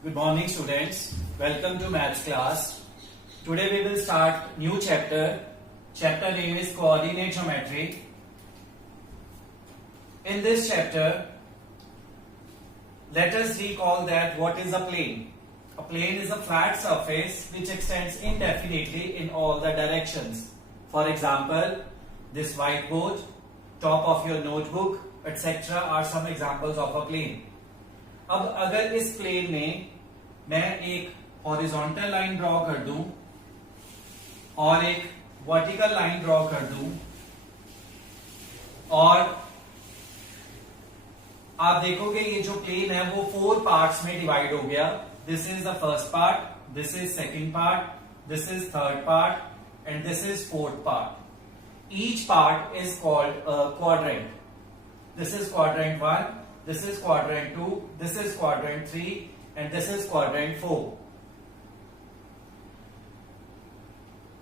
Good morning, students. Welcome to maths class. Today we will start new chapter. Chapter name is coordinate geometry. In this chapter, let us recall that what is a plane. A plane is a flat surface which extends indefinitely in all the directions. For example, this whiteboard, top of your notebook, etc. are some examples of a plane. अब अगर इस plane में मैं एक horizontal line draw कर दूं और एक वर्टिकल लाइन ड्रॉ कर दूं और आप देखोगे ये जो प्लेन है वो 4 पार्ट्स में डिवाइड हो गया. This is the first part, this is second part, this is third part and this is fourth part. Each part is called quadrant. This is quadrant 1, this is quadrant 2, this is quadrant 3 and this is quadrant 4.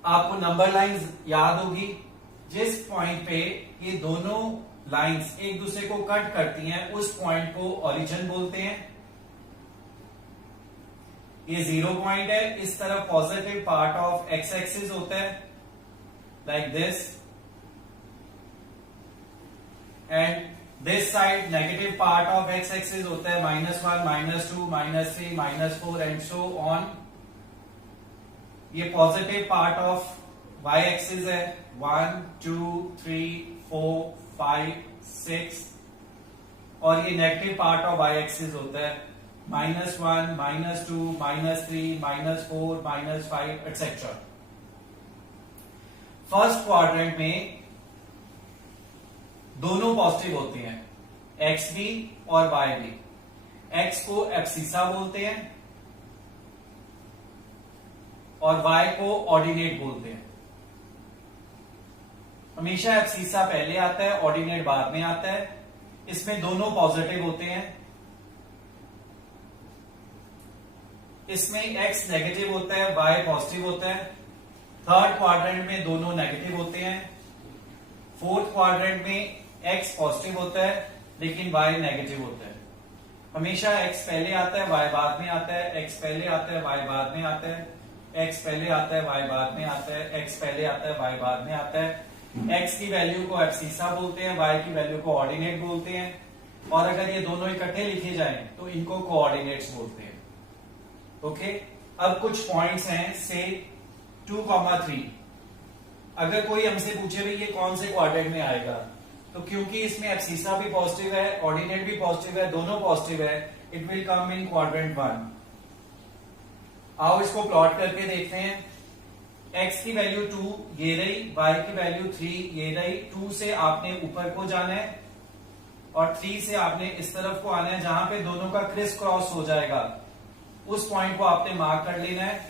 आपको number lines याद होगी. जिस point पे ये दोनों lines एक दूसरे को कट करती हैं उस पॉइंट को ओरिजिन बोलते हैं. ये 0 पॉइंट है. इस तरफ positive part of x axis होता है like this and this side negative part of x axis होता है -1, -2, -3, -4 एंड सो ऑन. ये positive part of y axis है 1, 2, 3, 4, 5, 6 और ये negative part of y axis होता है -1, -2, -3, -4, -5 एटसेट्रा. फर्स्ट क्वाड्रेंट में दोनों पॉजिटिव होते हैं, एक्स भी और वाई भी. एक्स को एब्सिसा बोलते हैं और वाई को ऑर्डिनेट बोलते हैं. हमेशा एब्सिसा पहले आता है, ऑर्डिनेट बाद में आता है. इसमें दोनों पॉजिटिव होते हैं. इसमें एक्स नेगेटिव होता है, वाई पॉजिटिव होता है. थर्ड क्वाड्रेंट में दोनों नेगेटिव होते हैं. फोर्थ क्वाड्रेंट में एक्स पॉजिटिव होता है लेकिन वाई नेगेटिव होता है. हमेशा एक्स पहले आता है, वाई बाद में आता है. एक्स पहले आता है, वाई बाद में आता है. एक्स पहले आता है, वाई बाद में आता है. एक्स पहले आता है, वाई बाद में आता है. एक्स की वैल्यू को एब्सिसा बोलते हैं, वाई की वैल्यू को ऑर्डिनेट बोलते हैं. और अगर ये दोनों इकट्ठे लिखे जाएं तो इनको कोऑर्डिनेट्स बोलते हैं. ओके. अब कुछ पॉइंट्स हैं से 2,3. अगर कोई हमसे पूछे भाई ये कौन से क्वाड्रेंट में आएगा, तो क्योंकि इसमें एब्सिसा भी पॉजिटिव है, ऑर्डिनेट भी पॉजिटिव है, दोनों पॉजिटिव है, it will come in quadrant 1. आओ इसको प्लॉट करके देखते हैं. x की वैल्यू 2 ये रही, y की वैल्यू 3 ये रही. 2 से आपने ऊपर को जाना है और 3 से आपने इस तरफ को आना है. जहां पे दोनों का क्रिस क्रॉस हो जाएगा उस पॉइंट को आपने मार्क कर लेना है.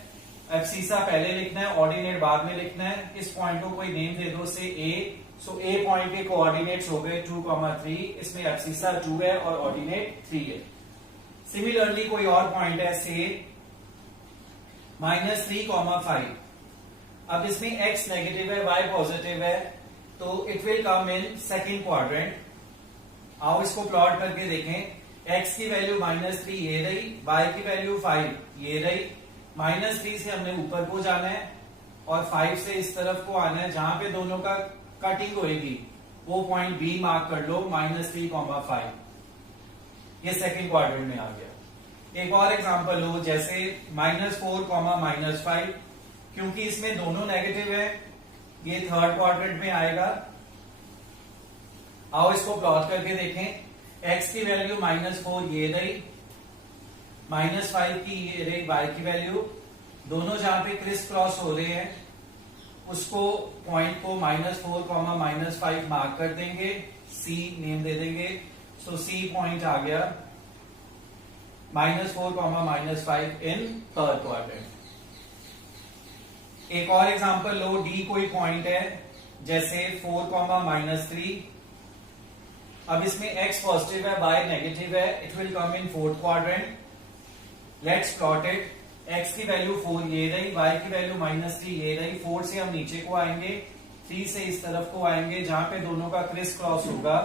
एब्सिसा पहले लिखना है, ऑर्डिनेट बाद में लिखना है. इस पॉइंट को कोई नेम दे दो, से ए. सो ए पॉइंट के कोऑर्डिनेट्स हो गए 2,3. इसमें एब्सिसा 2 है और ऑर्डिनेट 3 है. सिमिलरली कोई और पॉइंट है से -3,5. अब इसमें x नेगेटिव है, y पॉजिटिव है, तो it will come in second quadrant. आओ इसको प्लॉट करके देखें. x की वैल्यू -3 ये रही, y की वैल्यू 5 ये रही. -3 से हमने ऊपर को जाना है और 5 से इस तरफ को आना है. जहां पे दोनों का कटिंग होगी वो पॉइंट B मार्क कर लो, -3,5. ये सेकंड क्वाड्रेंट में आ गया. एक और एग्जांपल लो, जैसे -4, -5. क्योंकि इसमें दोनों नेगेटिव है, ये थर्ड क्वाड्रेंट में आएगा. आओ इसको प्लॉट करके देखें. x की वैल्यू -4 ये रही, -5 की ये रही y की वैल्यू. दोनों जहां पे क्रिस क्रॉस हो रहे हैं उसको पॉइंट को -4, -5 मार्क कर देंगे. c नेम दे देंगे. सो c पॉइंट आ गया -4, -5 इन थर्ड क्वाड्रेंट. एक और एग्जांपल लो. d कोई पॉइंट है जैसे 4, -3. अब इसमें x पॉजिटिव है, y नेगेटिव है. It will come in fourth quadrant. Let's plot it. x की वैल्यू 4 ये रही, y की वैल्यू -3 ये रही. 4 से हम नीचे को आएंगे, 3 से इस तरफ को आएंगे. जहां पे दोनों का क्रिस क्रॉस होगा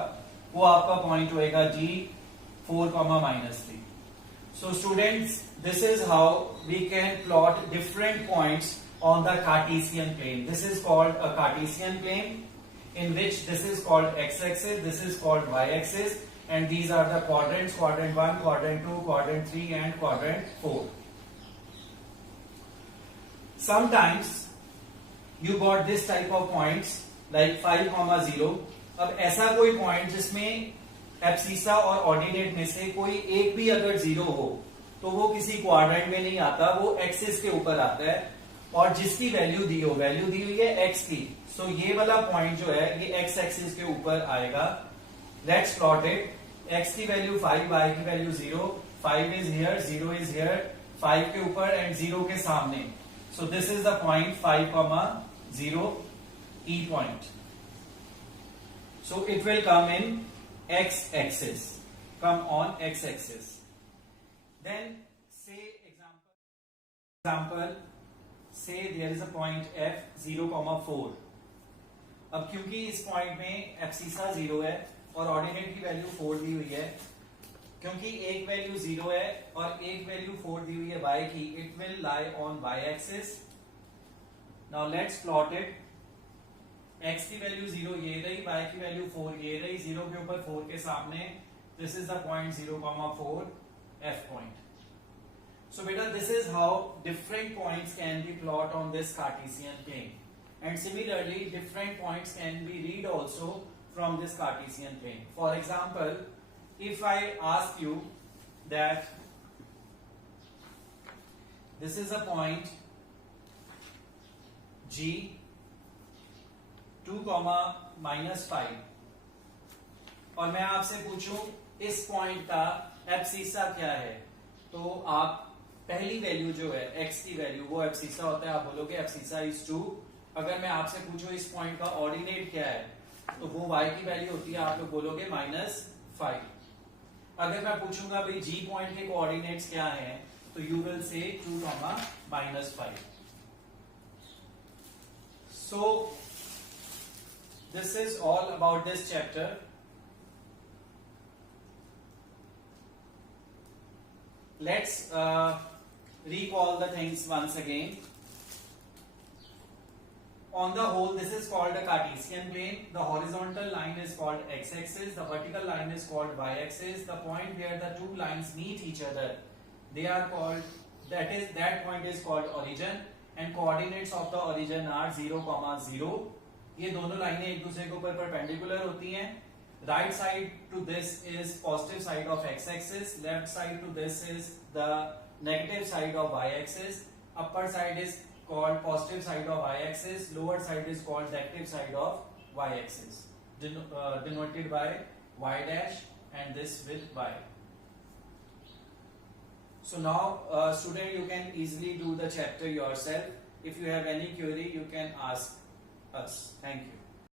वो आपका पॉइंट होएगा G 4, -3. So students, this is how we can plot different points on the Cartesian plane. This is called a Cartesian plane, in which this is called x-axis, this is called y-axis, and these are the quadrants: quadrant 1, quadrant 2, quadrant 3 and quadrant 4. Sometimes you got this type of points like 5,0. अब ऐसा कोई point जिसमें abscissa और ordinate में से कोई एक भी अगर जीरो हो तो वो किसी क्वाड्रेंट में नहीं आता, वो एक्सिस के ऊपर आता है, और जिसकी वैल्यू दी हुई है एक्स की, सो ये वाला पॉइंट जो है ये एक्स एक्सिस के ऊपर आएगा. Let's plot it. एक्स की वैल्यू 5, वाई की value 0, 5 is here, 0 is here, 5 के ऊपर एंड 0 के सामने. So this is the point 5,0, E point. So it will come in x-axis, come on x-axis. Then say example, say there is a point f 0,4. अब क्योंकि इस point में abscissa 0 है और ऑर्डिनेट की वैल्यू 4 दी हुई है, क्योंकि एक वैल्यू 0 है और एक वैल्यू 4 दी हुई है y की, it will lie on y axis. Now let's plot it. x की वैल्यू 0 ये रही, y की वैल्यू 4 ये रही, 0 के ऊपर 4 के सामने. This is the point 0,4 f point. So beta, this is how different points can be plotted on this Cartesian plane, and similarly different points can be read also from this Cartesian plane. For example, if I ask you that this is a point G 2, -5 और मैं आपसे पूछूं इस point का abscissa क्या है, तो आप पहली वैल्यू जो है x की वैल्यू वो एब्सिसा होता है, आप बोलोगे एब्सिसा इज 2. अगर मैं आपसे पूछूं इस पॉइंट का ऑर्डिनेट क्या है तो वो y की वैल्यू होती है, आप लोग बोलोगे -5. अगर मैं पूछूंगा भाई g पॉइंट के कोऑर्डिनेट्स क्या हैं तो you will say 2, -5. So this is all about this chapter. Let's recall the things once again. On the whole, this is called a Cartesian plane. The horizontal line is called x-axis. The vertical line is called y-axis. The point where the two lines meet each other, they are called, that point is called origin, and coordinates of the origin are 0,0. ये दोनों लाइनें एक दूसरे के ऊपर perpendicular होती हैं. Right side to this is positive side of x-axis. Left side to this is the negative side of y-axis. Upper side is called positive side of y-axis. Lower side is called negative side of y-axis, denoted by y dash and this with y. So now, student, you can easily do the chapter yourself. If you have any query, you can ask us. Thank you.